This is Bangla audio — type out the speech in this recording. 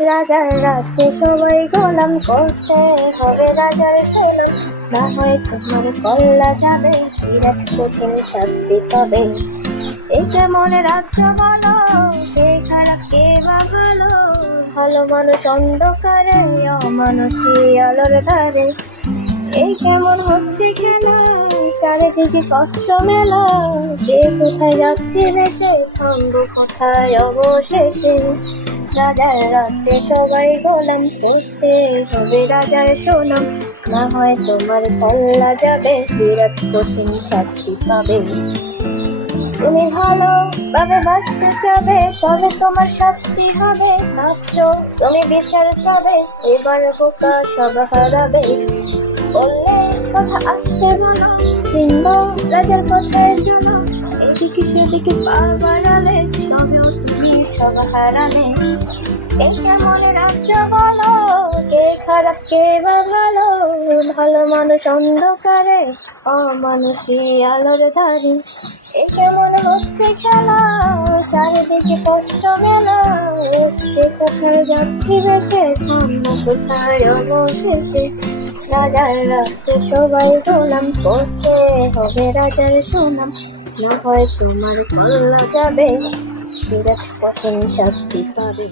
রাজার রাজ্যে সবাই গোলাম, করতে হবে রাজার সেলাম। না হয় তোমার কল্লা যাবে, বিরাট কঠিন শাস্তি পাবে। এই কেমন রাজ্য বলো, কে খারাপ কে বা ভালো? ভালো মানুষ অন্ধকারে, অমানুষী আলোর ধারে। এই কেমন হচ্ছে খেলা, চারিদিকে কষ্ট মেলা। কে কোথায় যাচ্ছে ভেসে, থামবো কোথায় অবশেষে? রাজার রাজ্যে সবাই গোলাম, করতে হবে রাজার সুনাম। না হয় তোমার কল্লা যাবে, বিরাট কঠিন শাস্তি পাবে। তুমি ভালো ভাবে বাঁচতে চাবে, তবে তোমার শাস্তি হবে। ভাবছো তুমি বিচার চাবে, এবার বোকা সব হারাবে। বললে কথা আসতে বলো, চিনব রাজার কথার জন্য। এদিকে সেদিকে পা বাড়ালে, তবেও তুমি সব হারালে। এই কেমন রাজ্য বলো, কে খারাপ কে বা ভালো? ভালো মানুষ অন্ধকারে, অমানুষী আলোর ধারে। এই কেমন হচ্ছে খেলা, চারিদিকে কষ্ট মেলা। কে কোথায় যাচ্ছি ভেসে, থামবো কোথায় অবশেষে? রাজার রাজ্যে সবাই গোলাম, করতে হবে রাজার সুনাম। না হয় তোমার কল্লা যাবে, বিরাট কঠিন শাস্তি পাবে।